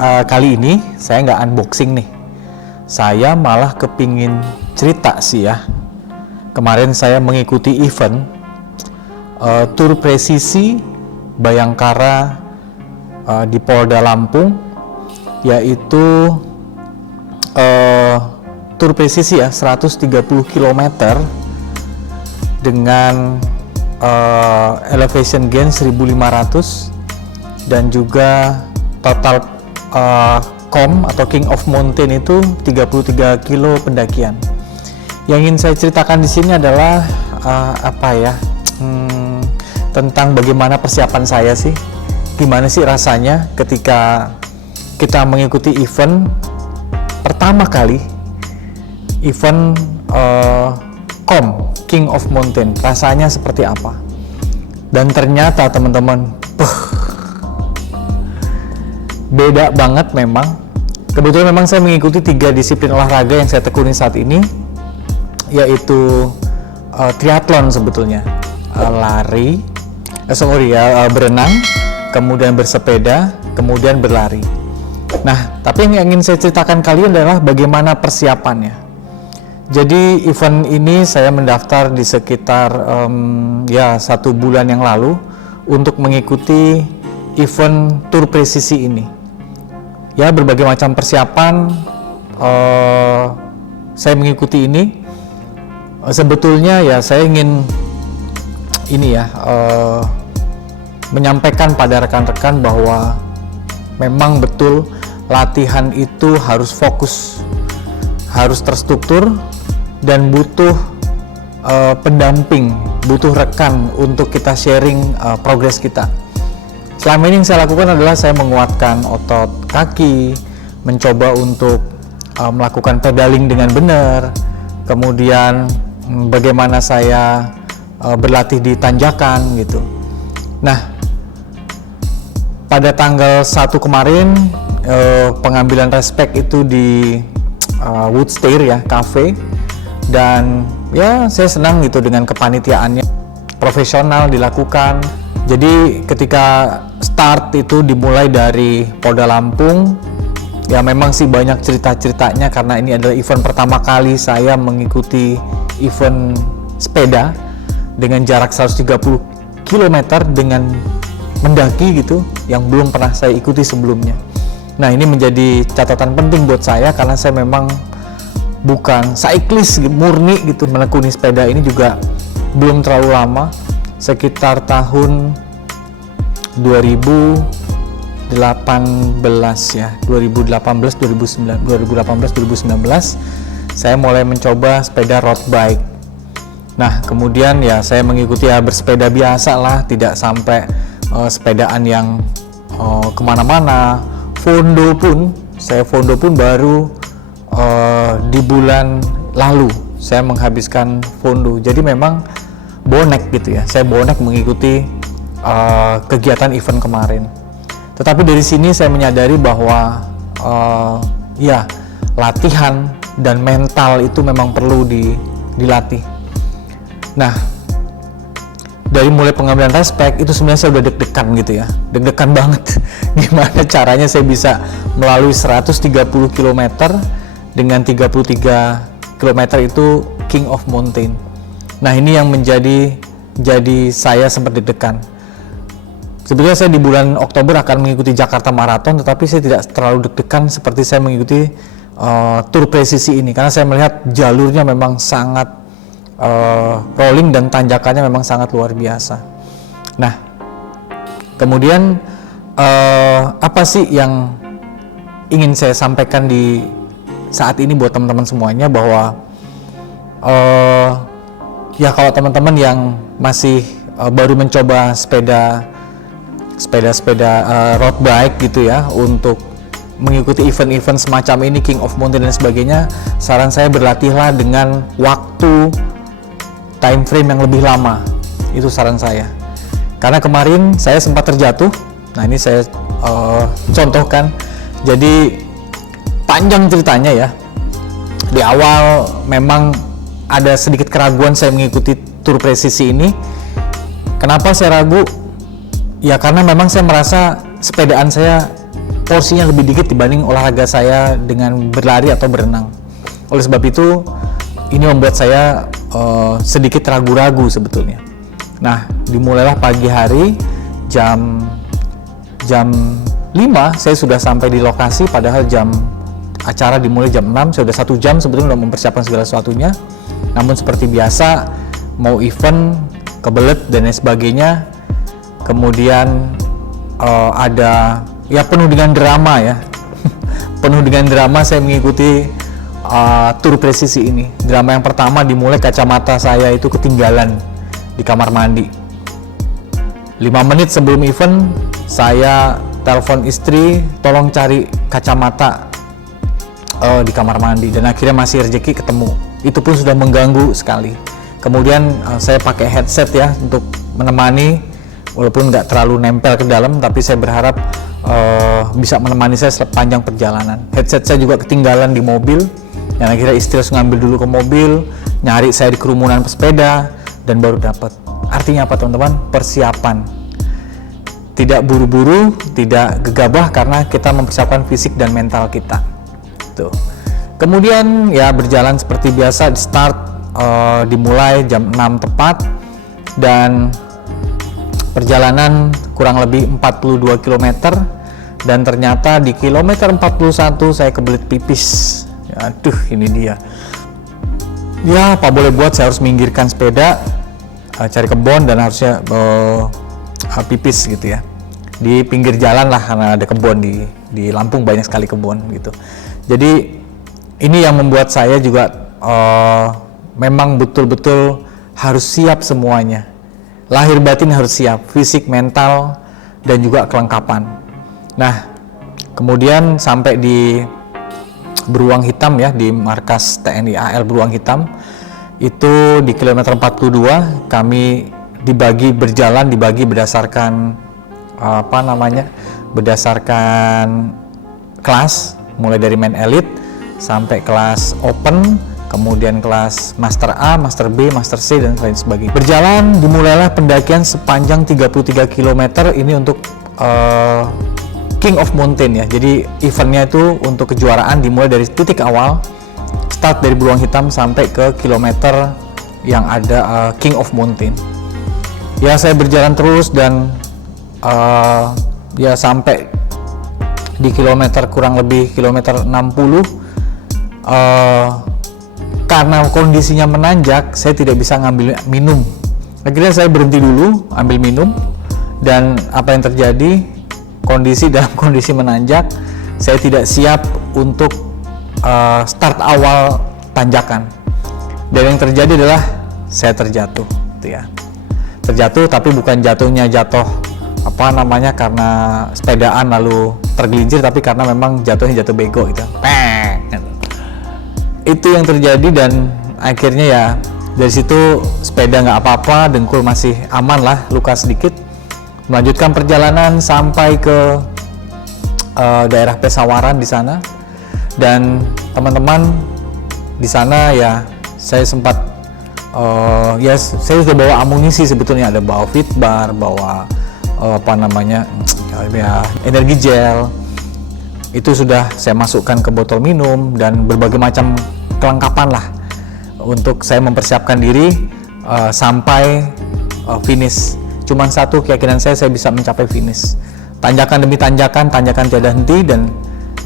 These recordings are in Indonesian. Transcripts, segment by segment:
kali ini saya nggak unboxing nih. Saya malah kepingin cerita sih ya. Kemarin saya mengikuti event Tour Presisi Bayangkara di Polda Lampung, yaitu Tour Presisi ya, 130 km dengan elevation gain 1500 dan juga total COM atau King of Mountain itu 33 kilo pendakian. Yang ingin saya ceritakan di sini adalah tentang bagaimana persiapan saya sih. Gimana sih rasanya ketika kita mengikuti event pertama kali, event COM King of Mountain, rasanya seperti apa? Dan ternyata teman-teman, beda banget memang. Kebetulan memang saya mengikuti 3 disiplin olahraga yang saya tekuni saat ini, yaitu triathlon sebetulnya, berenang, kemudian bersepeda, kemudian berlari. Nah, tapi yang ingin saya ceritakan kalian adalah bagaimana persiapannya. Jadi event ini saya mendaftar di sekitar 1 bulan yang lalu untuk mengikuti event Tour Presisi ini. Ya, berbagai macam persiapan saya mengikuti ini. Sebetulnya ya saya ingin menyampaikan pada rekan-rekan bahwa memang betul latihan itu harus fokus, harus terstruktur, dan butuh pendamping, butuh rekan untuk kita sharing progres kita. Selama ini yang saya lakukan adalah saya menguatkan otot kaki, mencoba untuk melakukan pedaling dengan benar, kemudian bagaimana saya berlatih di tanjakan gitu. Nah, pada tanggal 1 kemarin pengambilan respect itu di Woodstair ya, cafe, dan ya saya senang gitu dengan kepanitiaannya, profesional dilakukan. Jadi ketika start itu dimulai dari Polda Lampung, ya memang sih banyak cerita-ceritanya karena ini adalah event pertama kali saya mengikuti event sepeda dengan jarak 130 km dengan mendaki gitu, yang belum pernah saya ikuti sebelumnya. Nah, ini menjadi catatan penting buat saya karena saya memang bukan cyclist murni gitu. Menekuni sepeda ini juga belum terlalu lama, sekitar tahun 2018 ya, 2019 saya mulai mencoba sepeda road bike. Nah, kemudian ya saya mengikuti bersepeda biasa lah, tidak sampai sepedaan yang kemana-mana. Fondo pun baru di bulan lalu saya menghabiskan fondo. Jadi memang bonek gitu ya, saya bonek mengikuti kegiatan event kemarin. Tetapi dari sini saya menyadari bahwa latihan dan mental itu memang perlu dilatih. Nah, dari mulai pengambilan respect itu sebenarnya saya udah deg-degan gitu ya, deg-degan banget. Gimana caranya saya bisa melalui 130 km dengan 33 km itu King of Mountain. Nah, ini yang menjadi saya sempat deg-degan. Sebetulnya saya di bulan Oktober akan mengikuti Jakarta Marathon, tetapi saya tidak terlalu deg-degan seperti saya mengikuti Tour Presisi ini, karena saya melihat jalurnya memang sangat rolling dan tanjakannya memang sangat luar biasa. Nah, kemudian apa sih yang ingin saya sampaikan di saat ini buat teman-teman semuanya, bahwa ya kalau teman-teman yang masih baru mencoba sepeda road bike gitu ya, untuk mengikuti event-event semacam ini, King of Mountain dan sebagainya, saran saya berlatihlah dengan waktu time frame yang lebih lama. Itu saran saya. Karena kemarin saya sempat terjatuh. Nah, ini saya contohkan. Jadi panjang ceritanya ya. Di awal memang ada sedikit keraguan saya mengikuti Tour Presisi ini. Kenapa saya ragu? Ya karena memang saya merasa sepedaan saya porsinya lebih dikit dibanding olahraga saya dengan berlari atau berenang. Oleh sebab itu, ini membuat saya sedikit ragu-ragu sebetulnya. Nah, dimulailah pagi hari jam 5 saya sudah sampai di lokasi, padahal acara dimulai jam 6. Saya sudah 1 jam sebetulnya mempersiapkan segala sesuatunya. Namun seperti biasa, mau event, kebelet dan lain sebagainya. Kemudian ada ya penuh dengan drama ya. Penuh dengan drama saya mengikuti tur presisi ini. Drama yang pertama dimulai kacamata saya itu ketinggalan di kamar mandi. 5 menit sebelum event saya telepon istri, tolong cari kacamata di kamar mandi, dan akhirnya masih rezeki ketemu. Itu pun sudah mengganggu sekali. Kemudian saya pakai headset ya untuk menemani, walaupun nggak terlalu nempel ke dalam, tapi saya berharap bisa menemani saya sepanjang perjalanan. Headset saya juga ketinggalan di mobil, dan akhirnya istri harus ngambil dulu ke mobil, nyari saya di kerumunan pesepeda, dan baru dapat. Artinya apa teman-teman? Persiapan. Tidak buru-buru, tidak gegabah, karena kita mempersiapkan fisik dan mental kita. Tuh. Kemudian ya berjalan seperti biasa, di start dimulai jam 6 tepat, dan perjalanan kurang lebih 42 km, dan ternyata di kilometer 41 saya kebelet pipis. Aduh, ini dia. Ya, apa boleh buat, saya harus minggirkan sepeda, cari kebun, dan harusnya pipis gitu ya di pinggir jalan lah, karena ada kebun di Lampung, banyak sekali kebun gitu. Jadi ini yang membuat saya juga memang betul-betul harus siap semuanya, lahir batin harus siap, fisik, mental, dan juga kelengkapan. Nah, kemudian sampai di Beruang Hitam ya, di markas TNI AL Beruang Hitam, itu di kilometer 42 kami dibagi berdasarkan berdasarkan kelas, mulai dari main elite sampai kelas open, kemudian kelas master A, master B, master C, dan lain sebagainya. Berjalan, dimulailah pendakian sepanjang 33 km ini untuk King of Mountain ya. Jadi eventnya itu untuk kejuaraan dimulai dari titik awal, start dari Beruang Hitam sampai ke kilometer yang ada King of Mountain. Ya, saya berjalan terus, dan ya sampai di kilometer kurang lebih kilometer 60, karena kondisinya menanjak, saya tidak bisa ngambil minum. Akhirnya saya berhenti dulu ambil minum, dan apa yang terjadi, dalam kondisi menanjak, saya tidak siap untuk start awal tanjakan, dan yang terjadi adalah saya terjatuh gitu ya. Terjatuh, tapi bukan jatuhnya karena sepedaan lalu tergelincir, tapi karena memang jatuh bego gitu. Itu yang terjadi, dan akhirnya ya dari situ sepeda nggak apa-apa, dengkul masih aman lah, luka sedikit. Melanjutkan perjalanan sampai ke daerah Pesawaran di sana, dan teman-teman di sana ya saya sempat saya sudah bawa amunisi sebetulnya, ada bawa fitbar, bawa energi gel, itu sudah saya masukkan ke botol minum, dan berbagai macam kelengkapan lah untuk saya mempersiapkan diri sampai finish. Cuman satu keyakinan saya bisa mencapai finish. Tanjakan demi tanjakan tiada henti, dan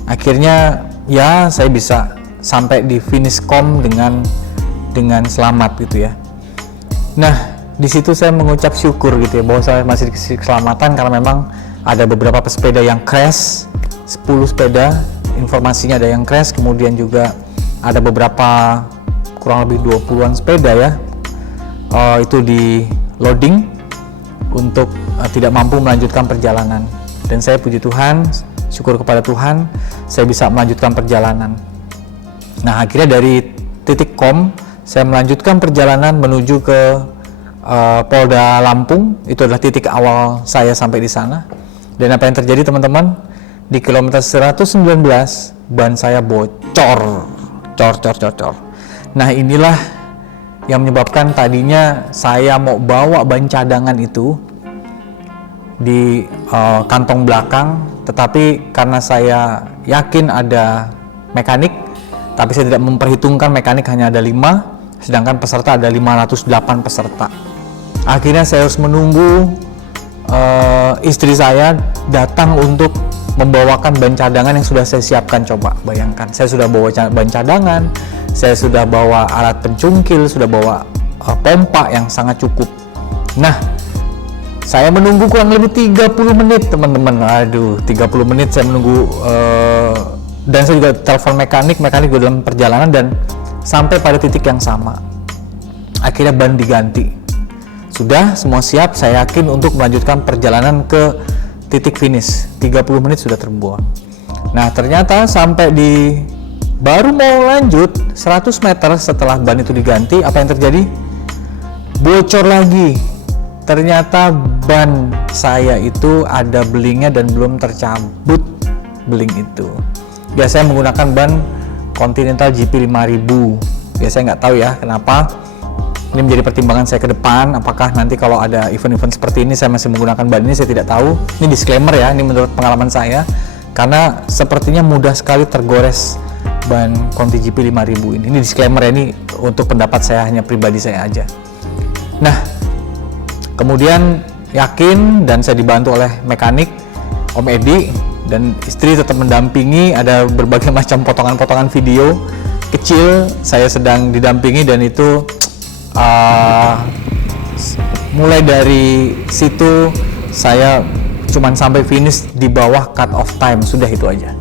akhirnya ya saya bisa sampai di finish com dengan selamat gitu ya. Nah, di situ saya mengucap syukur gitu ya, bahwa saya masih dikasih keselamatan, karena memang ada beberapa pesepeda yang crash, 10 sepeda informasinya ada yang crash, kemudian juga ada beberapa kurang lebih 20-an sepeda ya, itu di loading untuk tidak mampu melanjutkan perjalanan. Dan saya puji Tuhan, syukur kepada Tuhan, saya bisa melanjutkan perjalanan. Nah, akhirnya dari titik com saya melanjutkan perjalanan menuju ke Polda Lampung. Itu adalah titik awal saya sampai di sana. Dan apa yang terjadi teman-teman, di kilometer 119 ban saya bocor, cor. Nah, inilah yang menyebabkan tadinya saya mau bawa ban cadangan itu di kantong belakang, tetapi karena saya yakin ada mekanik, tapi saya tidak memperhitungkan mekanik hanya ada 5, sedangkan peserta ada 508 peserta. Akhirnya saya harus menunggu istri saya datang untuk membawakan ban cadangan yang sudah saya siapkan. Coba bayangkan, saya sudah bawa ban cadangan, saya sudah bawa alat pencungkil, sudah bawa pompa yang sangat cukup. Nah, saya menunggu kurang lebih 30 menit teman-teman. Aduh, 30 menit saya menunggu, dan saya juga telepon mekanik juga dalam perjalanan, dan sampai pada titik yang sama. Akhirnya ban diganti. Sudah semua siap, saya yakin untuk melanjutkan perjalanan ke titik finish. 30 menit sudah terbuang. Nah, ternyata sampai baru mau lanjut 100 meter setelah ban itu diganti, apa yang terjadi? Bocor lagi. Ternyata ban saya itu ada belingnya dan belum tercabut beling itu. Biasanya menggunakan ban Continental GP 5000. Biasanya nggak tahu ya kenapa. Ini menjadi pertimbangan saya ke depan, apakah nanti kalau ada event-event seperti ini saya masih menggunakan ban ini, saya tidak tahu. Ini disclaimer ya, ini menurut pengalaman saya, karena sepertinya mudah sekali tergores ban Conti GP 5000 ini. Ini disclaimer ya, ini untuk pendapat saya, hanya pribadi saya aja. Nah, kemudian yakin dan saya dibantu oleh mekanik Om Edi, dan istri tetap mendampingi. Ada berbagai macam potongan-potongan video kecil saya sedang didampingi, dan itu mulai dari situ saya cuman sampai finish di bawah cut off time, sudah itu aja.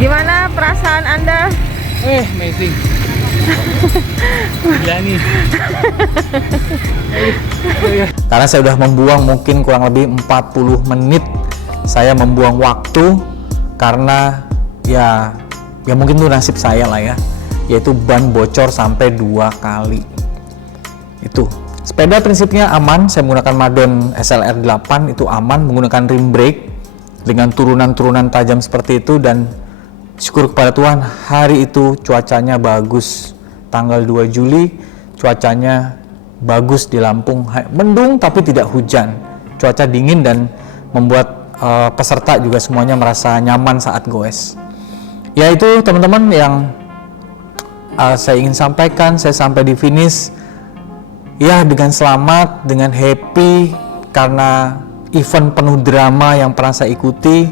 Gimana perasaan Anda? Amazing. Gila nih. Karena saya sudah membuang mungkin kurang lebih 40 menit, saya membuang waktu karena ya mungkin itu nasib saya lah ya, yaitu ban bocor sampai 2 kali. Itu sepeda prinsipnya aman, saya menggunakan Madon SLR 8, itu aman, menggunakan rim brake dengan turunan-turunan tajam seperti itu, dan syukur kepada Tuhan hari itu cuacanya bagus. Tanggal 2 Juli cuacanya bagus di Lampung, mendung tapi tidak hujan, cuaca dingin, dan membuat peserta juga semuanya merasa nyaman saat goes. Ya, itu teman-teman yang saya ingin sampaikan. Saya sampai di finish ya dengan selamat, dengan happy, karena event penuh drama yang pernah saya ikuti.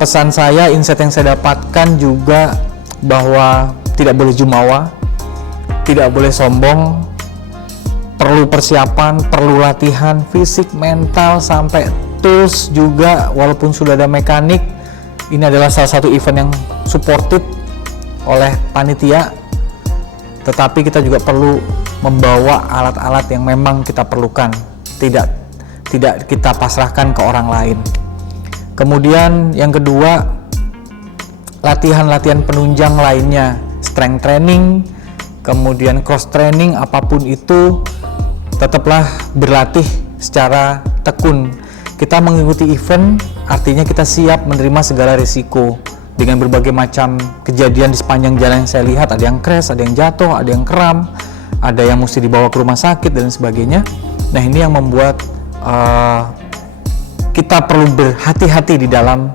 Pesan saya, insight yang saya dapatkan juga bahwa tidak boleh jumawa, tidak boleh sombong, perlu persiapan, perlu latihan fisik, mental, sampai tools juga. Walaupun sudah ada mekanik, ini adalah salah satu event yang supported oleh panitia, tetapi kita juga perlu membawa alat-alat yang memang kita perlukan, tidak kita pasrahkan ke orang lain. Kemudian yang kedua, latihan-latihan penunjang lainnya, strength training, kemudian cross training, apapun itu, tetaplah berlatih secara tekun. Kita mengikuti event, artinya kita siap menerima segala risiko. Dengan berbagai macam kejadian di sepanjang jalan yang saya lihat, ada yang crash, ada yang jatuh, ada yang kram, ada yang mesti dibawa ke rumah sakit dan sebagainya. Nah, ini yang membuat kita perlu berhati-hati di dalam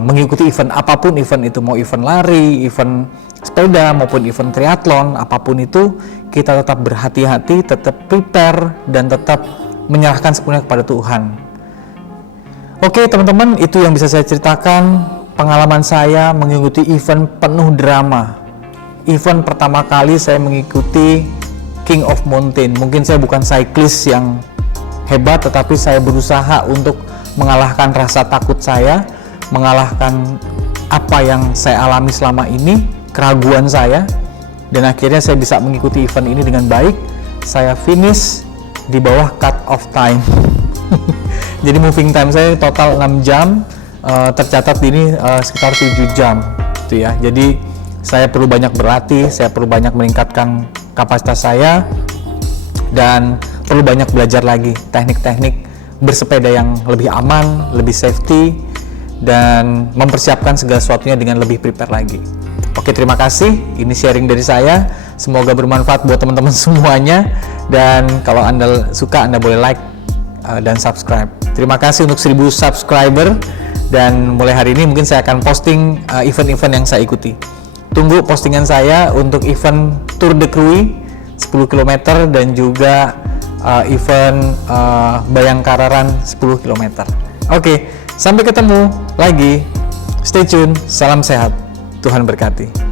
mengikuti event apapun event itu, mau event lari, event sepeda, maupun event triathlon, apapun itu, kita tetap berhati-hati, tetap prepare, dan tetap menyerahkan sepenuhnya kepada Tuhan. Oke teman-teman, itu yang bisa saya ceritakan, pengalaman saya mengikuti event penuh drama. Event pertama kali saya mengikuti King of Mountain. Mungkin saya bukan cyclist yang hebat, tetapi saya berusaha untuk mengalahkan rasa takut saya, mengalahkan apa yang saya alami selama ini, keraguan saya, dan akhirnya saya bisa mengikuti event ini dengan baik. Saya finish di bawah cut off time. Jadi moving time saya total 6 jam, tercatat di ini sekitar 7 jam gitu ya. Jadi saya perlu banyak berlatih, saya perlu banyak meningkatkan kapasitas saya, dan perlu banyak belajar lagi teknik-teknik bersepeda yang lebih aman, lebih safety, dan mempersiapkan segala sesuatunya dengan lebih prepare lagi. Oke, terima kasih. Ini sharing dari saya. Semoga bermanfaat buat teman-teman semuanya. Dan kalau Anda suka, Anda boleh like dan subscribe. Terima kasih untuk 1000 subscriber. Dan mulai hari ini mungkin saya akan posting event-event yang saya ikuti. Tunggu postingan saya untuk event Tour de Krui 10 km dan juga event Bayangkara Run 10 km. Oke, sampai ketemu lagi. Stay tune. Salam sehat. Tuhan berkati.